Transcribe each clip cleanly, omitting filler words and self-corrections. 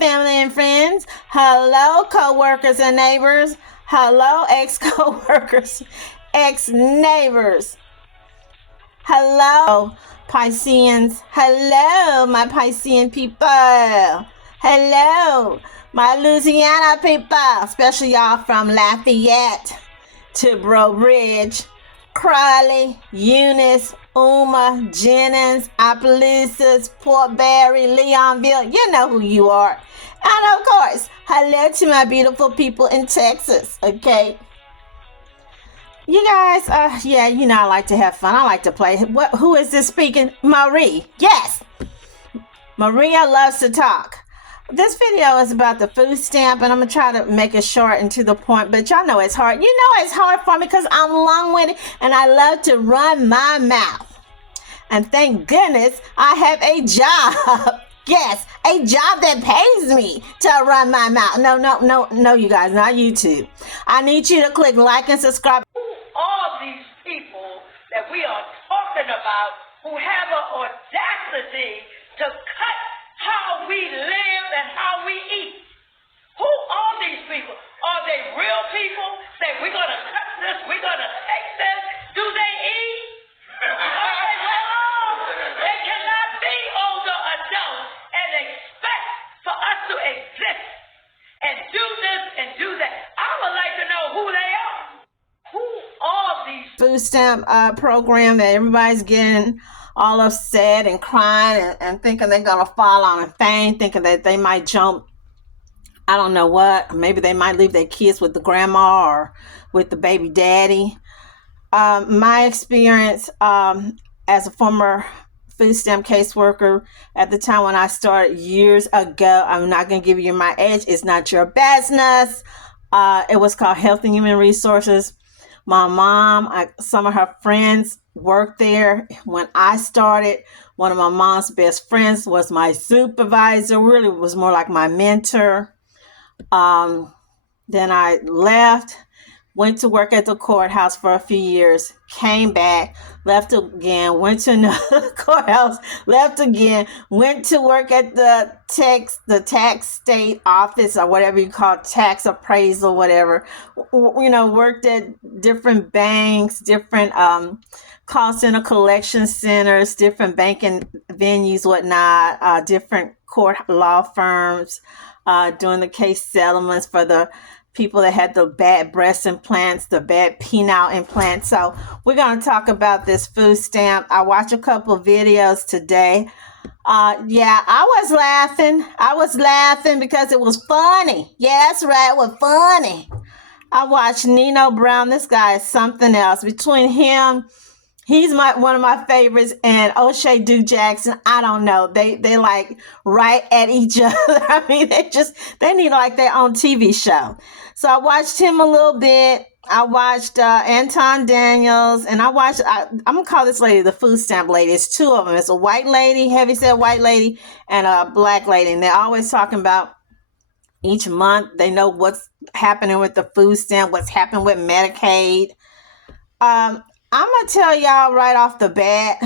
family and friends. Hello, co-workers and neighbors. Hello, ex-co-workers, ex-neighbors. Hello, Pisceans. Hello, my Piscean people. Hello, my Louisiana people, especially y'all from Lafayette to Bro Ridge, Crowley, Eunice, Uma, Jennings, Opelousas, Port Barry, Leonville. You know who you are. And of course, hello to my beautiful people in Texas, okay? You guys, I like to have fun. I like to play. Who is this speaking? Marie. Yes. Maria loves to talk. This video is about the food stamp, and I'm going to try to make it short and to the point, but y'all know it's hard. You know it's hard for me because I'm long-winded, and I love to run my mouth. And thank goodness I have a job. Yes, a job that pays me to run my mouth. No, you guys, not YouTube. I need you to click like and subscribe. All these people that we are talking about who have an audacity to cut how we live and how we eat. Who are these people? Are they real people? Say, we're going to cut this, we're going to take this. Do they eat? Are they well off? They cannot be older adults and expect for us to exist and do this and do that. I would like to know who they are. Who are these food stamp program that everybody's getting all upset and crying and thinking they're gonna fall on a thing, thinking that they might jump, I don't know what, maybe they might leave their kids with the grandma or with the baby daddy. My experience as a former food stamp caseworker at the time when I started years ago, I'm not gonna give you my age, it's not your business. It was called Health and Human Resources. My mom, some of her friends worked there. When I started, one of my mom's best friends was my supervisor, really was more like my mentor. Then I left, went to work at the courthouse for a few years, came back, left again, went to another courthouse, left again, went to work at the tax state office or whatever you call it, tax appraisal, whatever. Worked at different banks, different call center collection centers, different banking venues, whatnot, different court law firms, doing the case settlements for the people that had the bad breast implants, the bad penile implants. So we're going to talk about this food stamp. I watched a couple of videos today. I was laughing because it was funny. Yeah, that's right. It was funny. I watched Nino Brown. This guy is something else. Between him, he's one of my favorites, and O'Shea Duke Jackson, I don't know. They like right at each other. I mean, they need like their own TV show. So I watched him a little bit. I watched Anton Daniels, and I'm going to call this lady the food stamp lady. It's two of them. It's a white lady, heavyset white lady, and a black lady. And they're always talking about each month. They know what's happening with the food stamp, what's happening with Medicaid. I'm going to tell y'all right off the bat,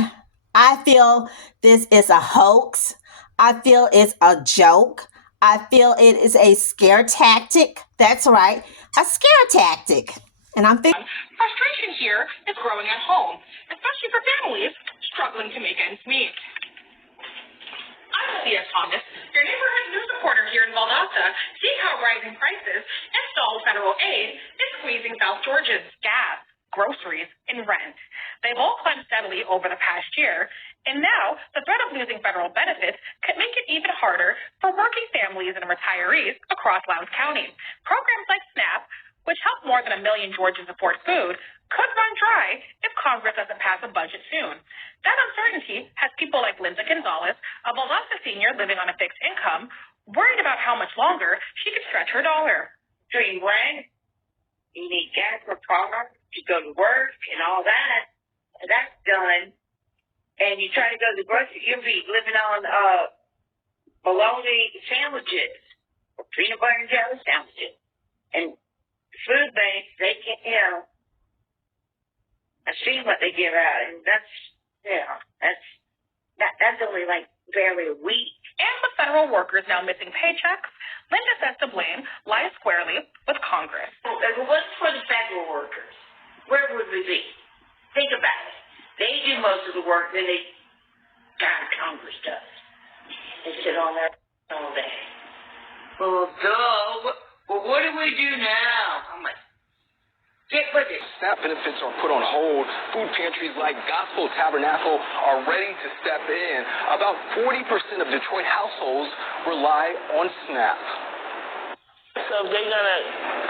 I feel this is a hoax. I feel it's a joke. I feel it is a scare tactic. That's right, a scare tactic. And I'm thinking, frustration here is growing at home, especially for families struggling to make ends meet. I'm Leah Thomas, your neighborhood news reporter here in Valdosta, seeing how rising prices and stalled federal aid is squeezing South Georgia's gas, groceries, and rent. They've all climbed steadily over the past year, and now the threat of losing federal benefits could make it even harder for working families and retirees across Loudoun County. Programs like SNAP, which help more than 1 million Georgians afford food, could run dry if Congress doesn't pass a budget soon. That uncertainty has people like Linda Gonzalez, a Valdosta senior living on a fixed income, worried about how much longer she could stretch her dollar. So you rent, you need gas for car, you go to work and all that, and that's done. And you try to go to the grocery, you'll be living on bologna sandwiches or peanut butter and jelly sandwiches. And food banks, they can, I've seen what they give out, and that's only like very weak. And the federal federal workers now missing paychecks, Linda says the blame lies squarely with Congress. If it wasn't for the federal workers, where would we be? Think about it. They do most of the work, then Congress does. They sit on there all day. Well, duh. What do we do now? I'm like, get with it. SNAP benefits are put on hold. Food pantries like Gospel Tabernacle are ready to step in. About 40% of Detroit households rely on SNAP. So if they're going to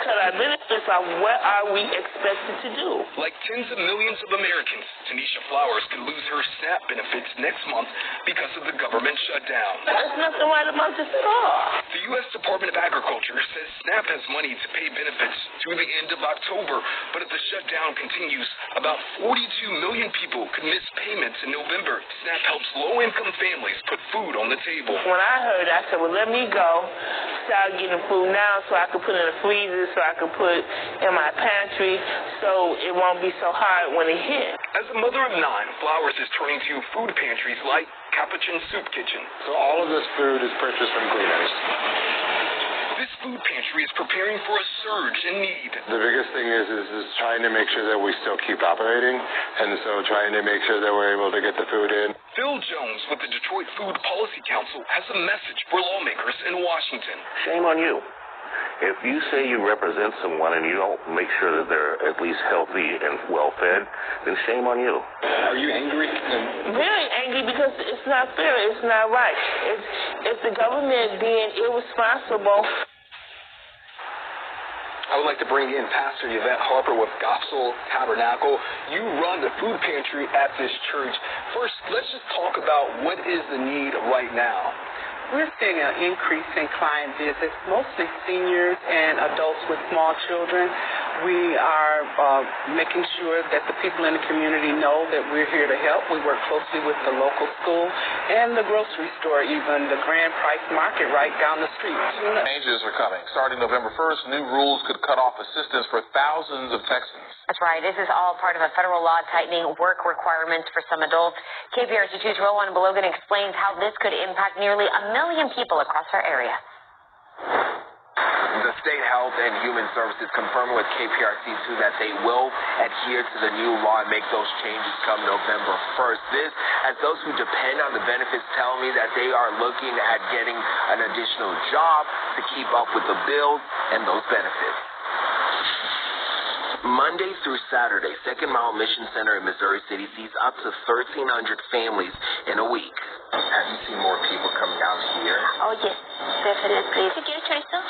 cut our benefits off, what are we expected to do? Like tens of millions of Americans, Tanisha Flowers could lose her SNAP benefits next month because of the government shutdown. There's nothing right about this at all. The U.S. Department of Agriculture says SNAP has money to pay benefits through the end of October, but if the shutdown continues, about 42 million people could miss payments in November. SNAP helps low-income families put food on the table. When I heard, I said, well, let me go start getting food now so I can put in the freezer, so I can put in my pantry, so it won't be so hard when it hits. As a mother of 9, Flowers is turning to food pantries like Capuchin Soup Kitchen. So all of this food is purchased from cleaners. This food pantry is preparing for a surge in need. The biggest thing is trying to make sure that we still keep operating, and so trying to make sure that we're able to get the food in. Phil Jones with the Detroit Food Policy Council has a message for lawmakers in Washington. Shame on you. If you say you represent someone and you don't make sure that they're at least healthy and well-fed, then shame on you. Are you angry? Very angry because it's not fair. It's not right. It's the government being irresponsible. I would like to bring in Pastor Yvette Harper with Gospel Tabernacle. You run the food pantry at this church. First, let's just talk about what is the need right now. We're seeing an increase in client visits, mostly seniors and adults with small children. We are making sure that the people in the community know that we're here to help. We work closely with the local school and the grocery store, even the Grand Price Market right down the street. Changes are coming. Starting November 1st, new rules could cut off assistance for thousands of Texans. That's right. This is all part of a federal law tightening work requirements for some adults. KPRC 2's Rowan Belogan explains how this could impact nearly 1 million people across our area. The State Health and Human Services confirmed with KPRC2 that they will adhere to the new law and make those changes come November 1st. This, as those who depend on the benefits tell me that they are looking at getting an additional job to keep up with the bills and those benefits. Monday through Saturday, Second Mile Mission Center in Missouri City sees up to 1,300 families in a week. Have you seen more people coming down here? Oh, yes, definitely. ¿Te quieres chorizo?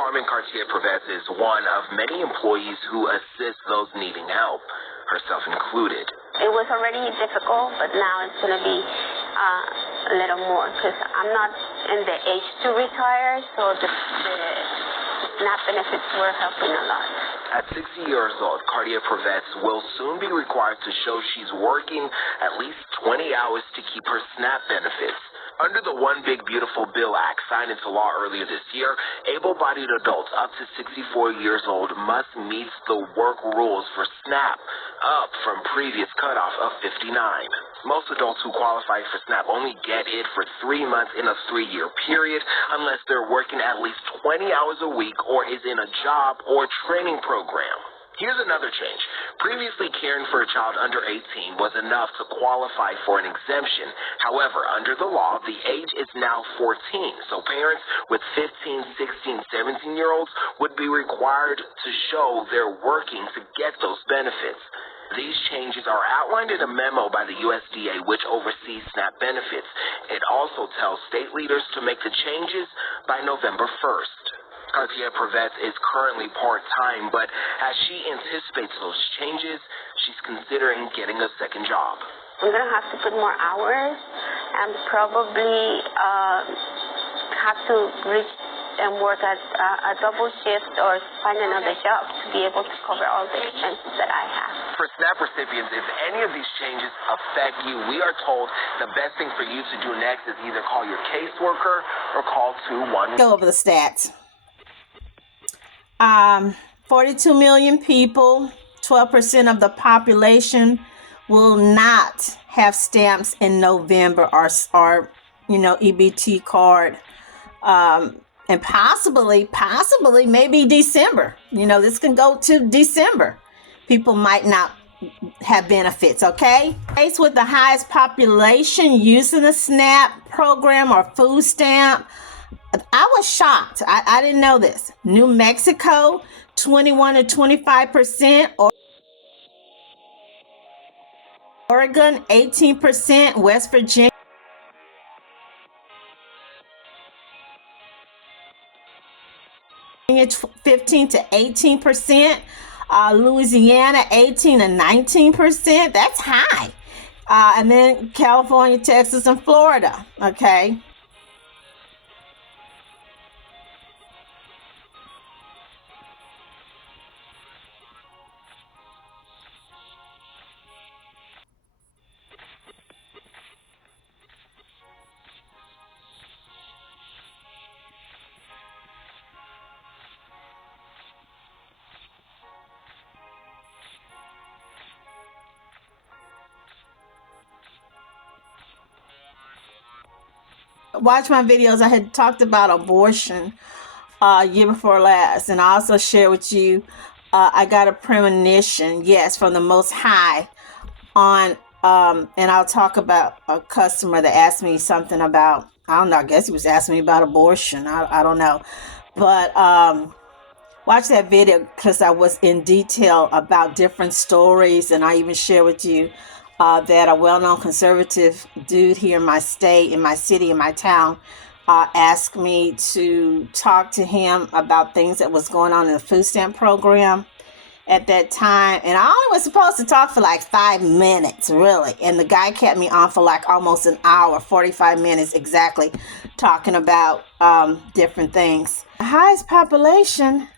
Carmen Cartier-Perez is one of many employees who assist those needing help, herself included. It was already difficult, but now it's going to be a little more because I'm not in the age to retire, so the SNAP benefits were helping a lot. At 60 years old, Cartier-Perez will soon be required to show she's working at least 20 hours to keep her SNAP benefits. Under the One Big Beautiful Bill Act signed into law earlier this year, able-bodied adults up to 64 years old must meet the work rules for SNAP, up from previous cutoff of 59. Most adults who qualify for SNAP only get it for 3 months in a 3-year period unless they're working at least 20 hours a week or is in a job or training program. Here's another change. Previously, caring for a child under 18 was enough to qualify for an exemption. However, under the law, the age is now 14, so parents with 15, 16, 17-year-olds would be required to show they're working to get those benefits. These changes are outlined in a memo by the USDA, which oversees SNAP benefits. It also tells state leaders to make the changes by November 1st. Cartier-Perez is currently part-time, but as she anticipates those changes, she's considering getting a second job. I'm going to have to put more hours and probably have to reach and work at a double shift or find another job to be able to cover all the expenses that I have. For SNAP recipients, if any of these changes affect you, we are told the best thing for you to do next is either call your caseworker or call 211. Go over the stats. 42 million people, 12% of the population will not have stamps in November or EBT card. And possibly maybe December. You know, this can go to December. People might not have benefits, okay? States with the highest population using the SNAP program or food stamp. I was shocked. I didn't know this. New Mexico, 21 to 25%. Oregon, 18%. West Virginia, 15 to 18%. Louisiana, 18 to 19%. That's high. And then California, Texas, and Florida. Okay. Watch my videos. I had talked about abortion year before last, and I also share with you I got a premonition, yes, from the Most High on and I'll talk about a customer that asked me something about, I don't know, I guess he was asking me about abortion. I don't know, but watch that video because I was in detail about different stories, and I even share with you that a well-known conservative dude here in my state, in my city, in my town, asked me to talk to him about things that was going on in the food stamp program at that time. And I only was supposed to talk for like 5 minutes, really. And the guy kept me on for like almost an hour, 45 minutes exactly, talking about different things. The highest population,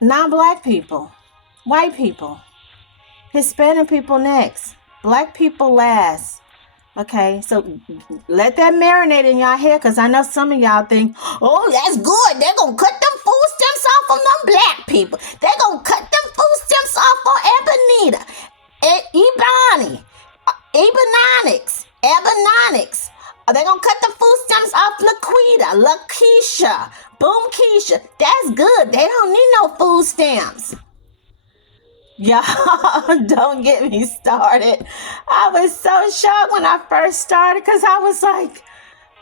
non-black people, white people. Hispanic people next. Black people last. Okay, so let that marinate in y'all head, because I know some of y'all think, oh, that's good. They're going to cut them food stamps off on them black people. They're going to cut them food stamps off on Ebonita, Ebononics. They're going to cut the food stamps off Lakeisha, Boom Keisha. That's good. They don't need no food stamps. Y'all, don't get me started. I was so shocked when I first started, because I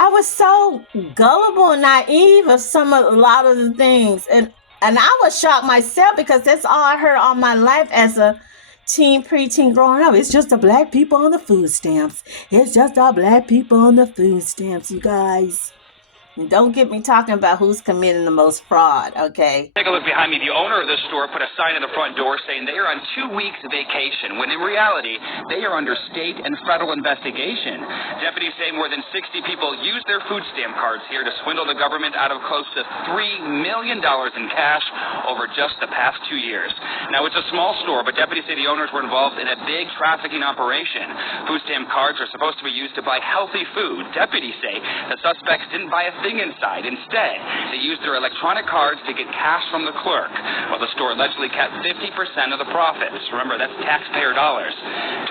was so gullible and naive of a lot of the things. And I was shocked myself, because that's all I heard all my life as a teen, preteen growing up. It's just the black people on the food stamps. It's just our black people on the food stamps, you guys. And don't get me talking about who's committing the most fraud, okay? Take a look behind me. The owner of this store put a sign in the front door saying they are on 2 weeks vacation, when in reality, they are under state and federal investigation. Deputies say more than 60 people used their food stamp cards here to swindle the government out of close to $3 million in cash over just the past 2 years. Now, it's a small store, but deputies say the owners were involved in a big trafficking operation. Food stamp cards are supposed to be used to buy healthy food. Deputies say the suspects didn't buy a thing inside. Instead, they used their electronic cards to get cash from the clerk, while the store allegedly kept 50% of the profits. Remember, that's taxpayer dollars.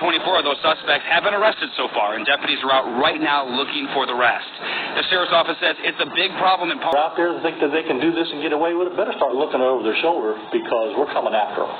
24 of those suspects have been arrested so far, and deputies are out right now looking for the rest. The sheriff's office says it's a big problem in out there that think that they can do this and get away with it, better start looking over their shoulder, because we're coming after them.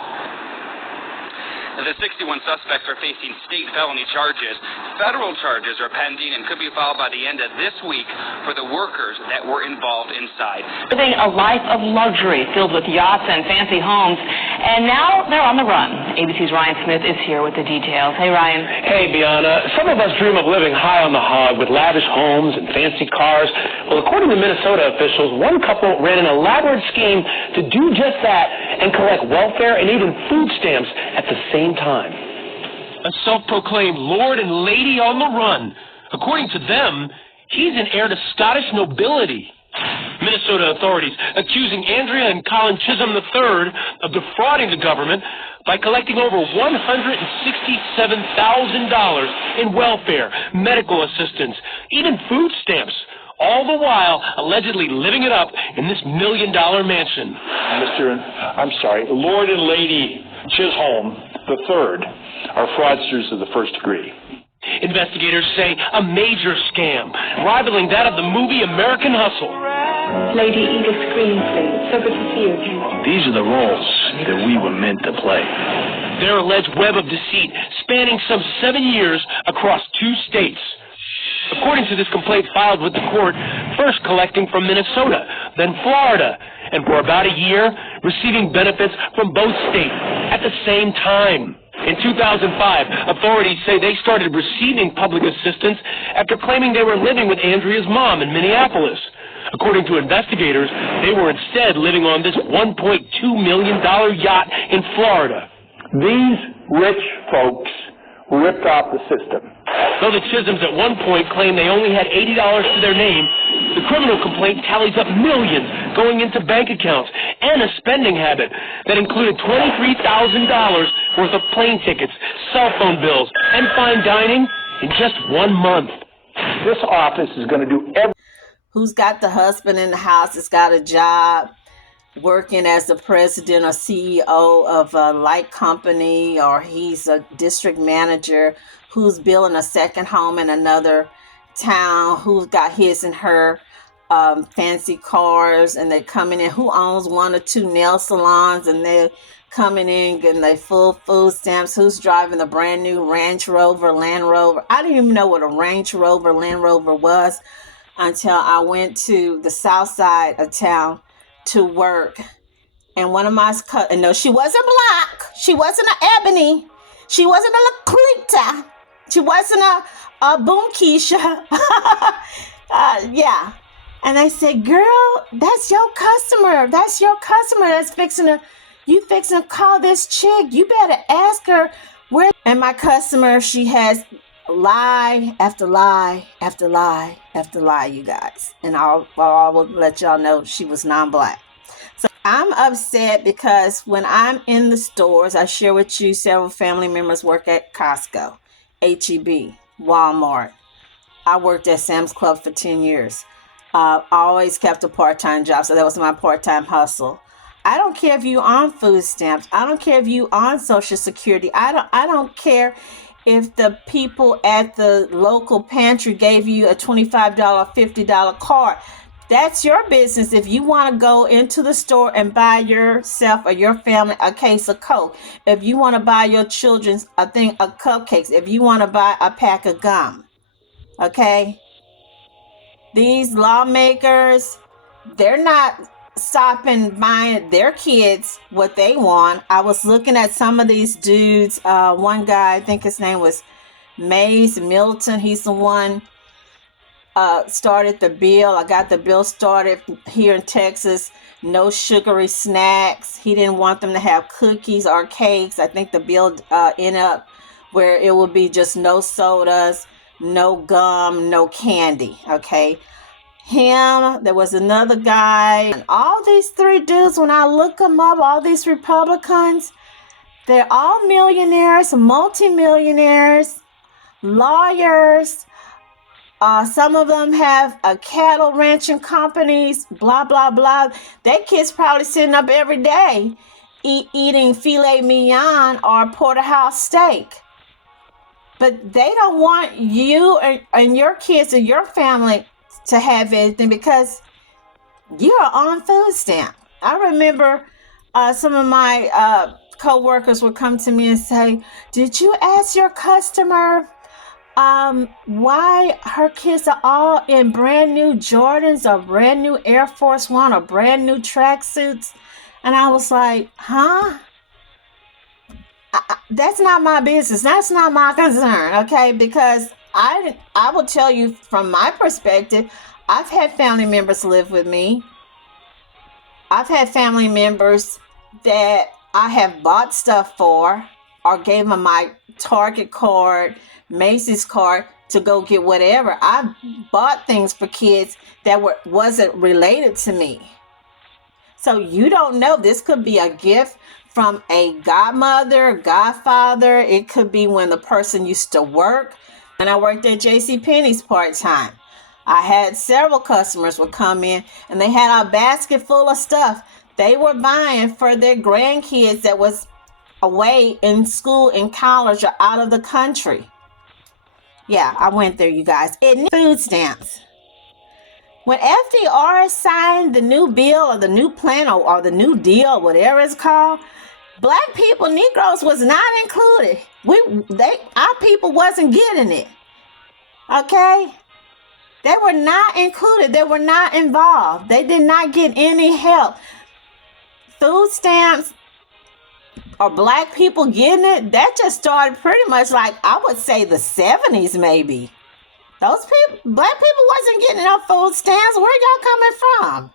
The 61 suspects are facing state felony charges. Federal charges are pending and could be filed by the end of this week for the workers that were involved inside. Living a life of luxury filled with yachts and fancy homes, and now they're on the run. ABC's Ryan Smith is here with the details. Hey, Ryan. Hey, Bianna. Some of us dream of living high on the hog with lavish homes and fancy cars. Well, according to Minnesota officials, one couple ran an elaborate scheme to do just that and collect welfare and even food stamps at the same time. A self-proclaimed lord and lady on the run. According to them, he's an heir to Scottish nobility. Minnesota authorities accusing Andrea and Colin Chisholm III of defrauding the government by collecting over $167,000 in welfare, medical assistance, even food stamps, all the while allegedly living it up in this $1 million mansion. Lord and Lady Chisholm III are fraudsters of the first degree. Investigators say a major scam, rivaling that of the movie American Hustle. Lady Edith Green, please. So good to see you again. These are the roles that we were meant to play. Their alleged web of deceit spanning some 7 years across 2 states. According to this complaint filed with the court, first collecting from Minnesota, then Florida, and for about a year, receiving benefits from both states at the same time. In 2005, authorities say they started receiving public assistance after claiming they were living with Andrea's mom in Minneapolis. According to investigators, they were instead living on this $1.2 million yacht in Florida. These rich folks ripped off the system. Though the Chisholms at one point claimed they only had $80 to their name, the criminal complaint tallies up millions going into bank accounts and a spending habit that included $23,000 worth of plane tickets, cell phone bills, and fine dining in just 1 month. This office is going to do everything. Who's got the husband in the house that's got a job working as the president or CEO of a light company, or he's a district manager who's building a second home in another town, who's got his and her fancy cars, and they're coming in, who owns 1 or 2 nail salons, and they're coming in getting their full food stamps, who's driving a brand new Range Rover, Land Rover. I didn't even know what a Range Rover, Land Rover was until I went to the south side of town to work. And one of my cousins, no, she wasn't black. She wasn't an ebony. She wasn't a Laquita. She wasn't a Boom Keisha. Yeah. And I said, girl, that's your customer. That's your customer that's fixing to call this chick. You better ask her where. And my customer, she has lie after lie after lie after lie, you guys. And I will let y'all know she was non-black. So I'm upset because when I'm in the stores, I share with you several family members work at Costco, HEB, Walmart. I worked at Sam's Club for 10 years. I always kept a part-time job, so that was my part-time hustle. I don't care if you on food stamps. I don't care if you on Social Security. I don't care if the people at the local pantry gave you a $25, $50 card. That's your business. If you want to go into the store and buy yourself or your family a case of Coke, if you want to buy your children a thing of cupcakes, if you want to buy a pack of gum, okay? These lawmakers, they're not stopping buying their kids what they want. I was looking at some of these dudes. One guy, I think his name was Mays Milton. He's the one started the bill. I got the bill started here in Texas. No sugary snacks. He didn't want them to have cookies or cakes. I think the bill ended up where it would be just no sodas, no gum, no candy. Okay. Him, there was another guy, and all these 3 dudes, when I look them up, all these Republicans, they're all millionaires, multimillionaires, lawyers. Some of them have cattle ranching companies, blah, blah, blah. Their kids probably sitting up every day eating filet mignon or porterhouse steak. But they don't want you and your kids or your family to have anything because you're on food stamp. I remember some of my co-workers would come to me and say, did you ask your customer why her kids are all in brand new Jordans or brand new Air Force One or brand new tracksuits? And I was like, huh? That's not my business. That's not my concern, okay? Because I will tell you from my perspective, I've had family members live with me. I've had family members that I have bought stuff for or gave them my Target card, Macy's card to go get whatever. I bought things for kids that wasn't related to me. So you don't know. This could be a gift from a godmother, godfather. It could be when the person used to work. And I worked at JCPenney's part-time. I had several customers would come in and they had a basket full of stuff they were buying for their grandkids that was away in school, in college, or out of the country. Yeah, I went there, you guys. Food stamps. When FDR signed the new bill or the new plan or the new deal, whatever it's called, black people, Negroes was not included. Our people wasn't getting it. Okay? They were not included. They were not involved. They did not get any help. Food stamps or black people getting it, that just started pretty much like, I would say the 70s maybe. Those people, black people wasn't getting enough food stamps. Where y'all coming from?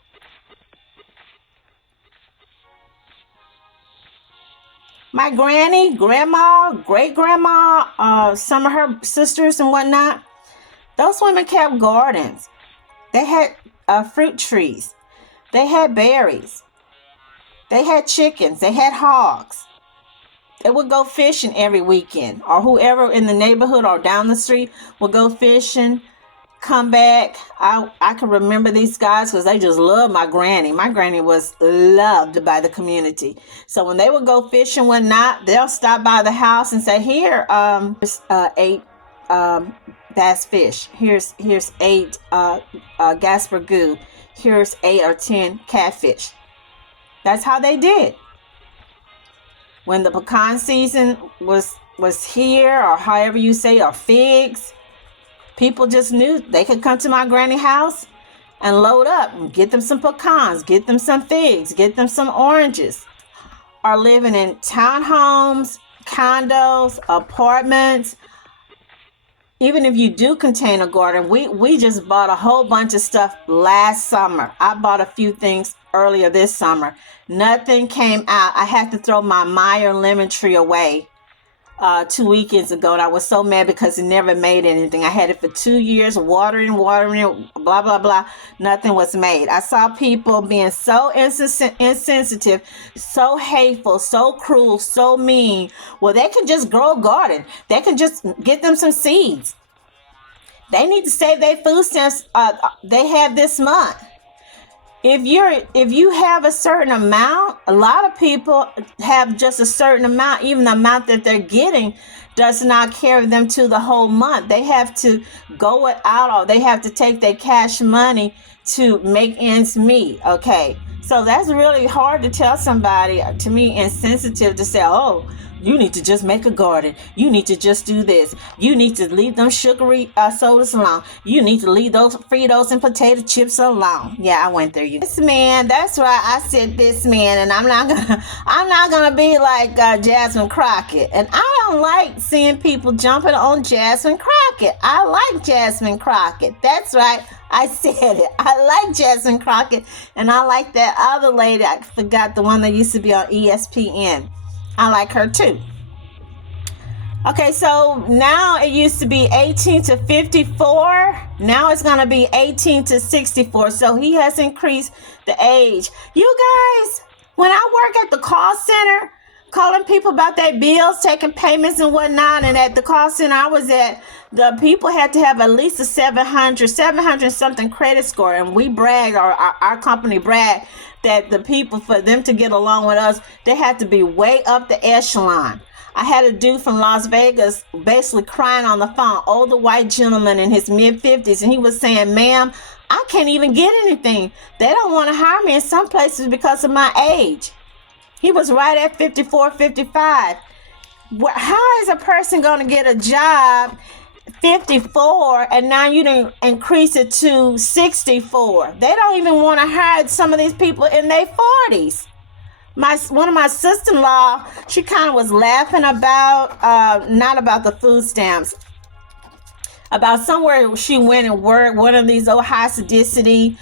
My granny, grandma, great-grandma, some of her sisters and whatnot, those women kept gardens. They had fruit trees. They had berries. They had chickens. They had hogs. They would go fishing every weekend, or whoever in the neighborhood or down the street would go fishing, come back. I can remember these guys because they just loved my granny. My granny was loved by the community. So when they would go fishing one night, they'll stop by the house and say, here, 8 bass fish. Here's 8 gaspergoo. Here's 8 or 10 catfish. That's how they did. When the pecan season was here, or however you say, or figs, people just knew they could come to my granny house and load up and get them some pecans, get them some figs, get them some oranges. Or living in townhomes, condos, apartments. Even if you do contain a garden, we just bought a whole bunch of stuff last summer. I bought a few things earlier this summer. Nothing came out. I had to throw my Meyer lemon tree away 2 weekends ago, and I was so mad because it never made anything. I had it for 2 years, watering it, blah, blah, blah. Nothing was made. I saw people being so insensitive, so hateful, so cruel, so mean. Well, they can just grow a garden. They can just get them some seeds. They need to save their food stamps they have this month. If you have a certain amount, a lot of people have just a certain amount. Even the amount that they're getting does not carry them to the whole month. They have to go it out, or they have to take their cash money to make ends meet. Okay, so that's really hard to tell somebody, to me, insensitive, to say, oh, you need to just make a garden. You need to just do this. You need to leave them sugary sodas alone. You need to leave those Fritos and potato chips alone. Yeah, I went there. This man, that's right. I said this man, and I'm not gonna be like Jasmine Crockett. And I don't like seeing people jumping on Jasmine Crockett. I like Jasmine Crockett. That's right. I said it. I like Jasmine Crockett, and I like that other lady. I forgot, the one that used to be on ESPN. I like her too. Okay, so now it used to be 18 to 54. Now it's going to be 18 to 64. So he has increased the age. You guys, when I work at the call center, calling people about their bills, taking payments and whatnot, and at the call center I was at, the people had to have at least a 700 something credit score. And we brag, or our company bragged, that the people, for them to get along with us, they had to be way up the echelon. I had a dude from Las Vegas basically crying on the phone, older white gentleman in his mid-50s, and he was saying, ma'am, I can't even get anything. They don't want to hire me in some places because of my age. He was right at 54, 55. How is a person going to get a job 54 and now you didn't increase it to 64? They don't even want to hire some of these people in their 40s. One of my sister-in-law, she kind of was laughing about, not about the food stamps, about somewhere she went and worked, one of these old high sedidity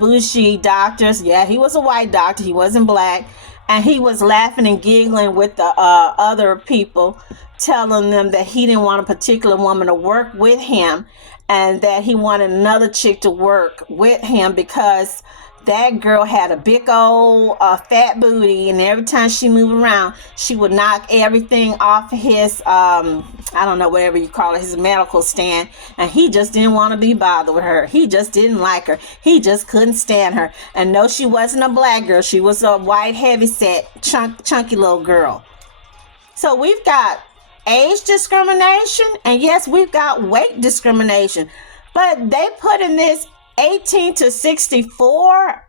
bougie doctors. Yeah, he was a white doctor, he wasn't black, and he was laughing and giggling with the other people, telling them that he didn't want a particular woman to work with him, and that he wanted another chick to work with him because that girl had a big old fat booty, and every time she moved around, she would knock everything off his, I don't know, whatever you call it, his medical stand, and he just didn't want to be bothered with her. He just didn't like her. He just couldn't stand her. And no, she wasn't a black girl. She was a white, heavyset, chunky little girl. So we've got age discrimination, and yes, we've got weight discrimination, but they put in this 18 to 64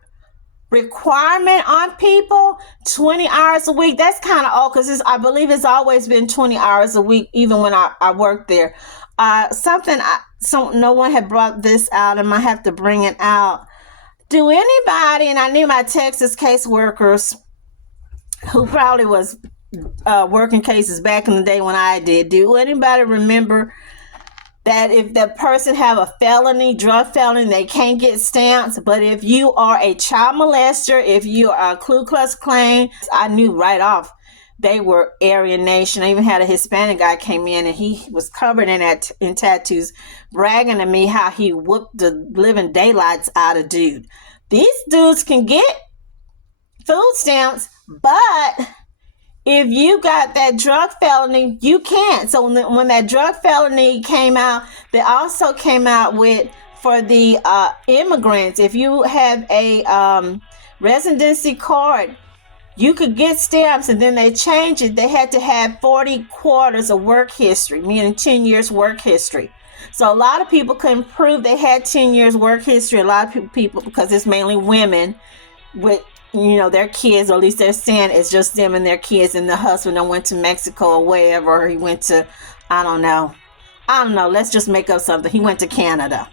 requirement on people, 20 hours a week. That's kind of old because I believe it's always been 20 hours a week, even when I worked there. No one had brought this out, and I have to bring it out. Do anybody, and I need my Texas caseworkers who probably was working cases back in the day when I did, do anybody remember that if the person have a felony, drug felony, they can't get stamps? But if you are a child molester, if you are a Ku Klux Klan, I knew right off they were Aryan Nation. I even had a Hispanic guy came in, and he was covered in tattoos, bragging to me how he whooped the living daylights out of dude. These dudes can get food stamps, but if you got that drug felony, you can't. So when that drug felony came out, they also came out with, for the immigrants, if you have a residency card, you could get stamps, and then they changed it. They had to have 40 quarters of work history, meaning 10 years work history. So a lot of people couldn't prove they had 10 years work history. A lot of people, because it's mainly women with, their kids, or at least they're saying it's just them and their kids, and the husband went to Mexico or wherever, or he went to, I don't know, let's just make up something. He went to Canada.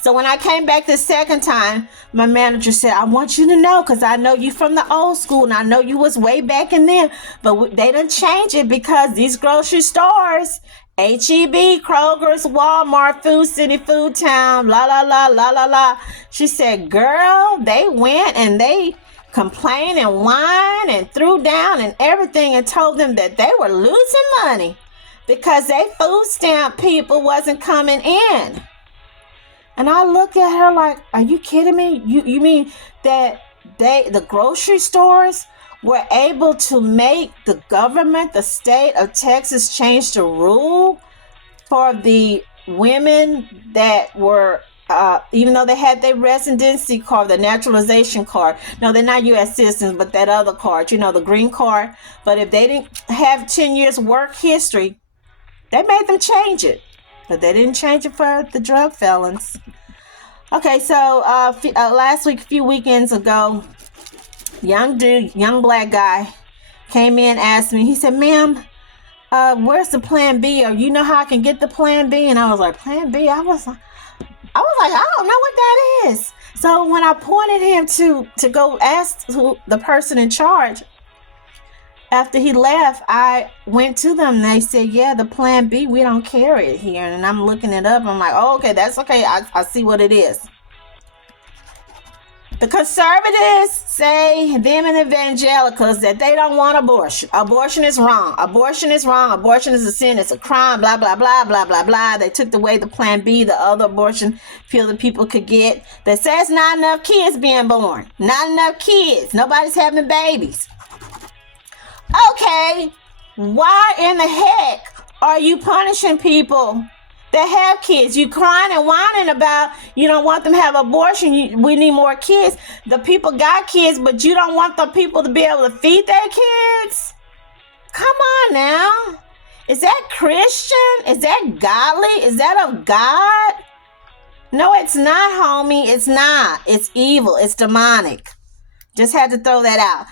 So when I came back the second time, my manager said, I want you to know, because I know you from the old school, and I know you was way back in there, but they done change it because these grocery stores, H-E-B, Kroger's, Walmart, Food City, Food Town, la, la, la, la, la, la. She said, girl, they went and they complained and whined and threw down and everything, and told them that they were losing money because they food stamp people wasn't coming in. And I look at her like, are you kidding me? You mean that the grocery stores were able to make the government, the state of Texas, change the rule for the women that were, even though they had their residency card, the naturalization card. No, they're not U.S. citizens, but that other card, the green card. But if they didn't have 10 years work history, they made them change it. But they didn't change it for the drug felons. Okay, so last week, a few weekends ago, young black guy came in, asked me, he said, ma'am, where's the plan B? Or you know how I can get the plan B? And I was like, plan B? I was like, I don't know what that is. So when I pointed him to go ask the person in charge, after he left, I went to them and they said, yeah, the plan B, we don't carry it here. And I'm looking it up. I'm like, oh, okay, that's okay. I see what it is. The conservatives say, them and evangelicals, that they don't want abortion. Abortion is wrong. Abortion is wrong. Abortion is a sin. It's a crime. Blah, blah, blah, blah, blah, blah. They took away the plan B, the other abortion pill that people could get. That says not enough kids being born. Not enough kids. Nobody's having babies. Okay, why in the heck are you punishing people that have kids? You crying and whining about you don't want them to have abortion. We need more kids. The people got kids, but you don't want the people to be able to feed their kids? Come on now. Is that Christian? Is that godly? Is that of God? No, it's not, homie. It's not. It's evil. It's demonic. Just had to throw that out.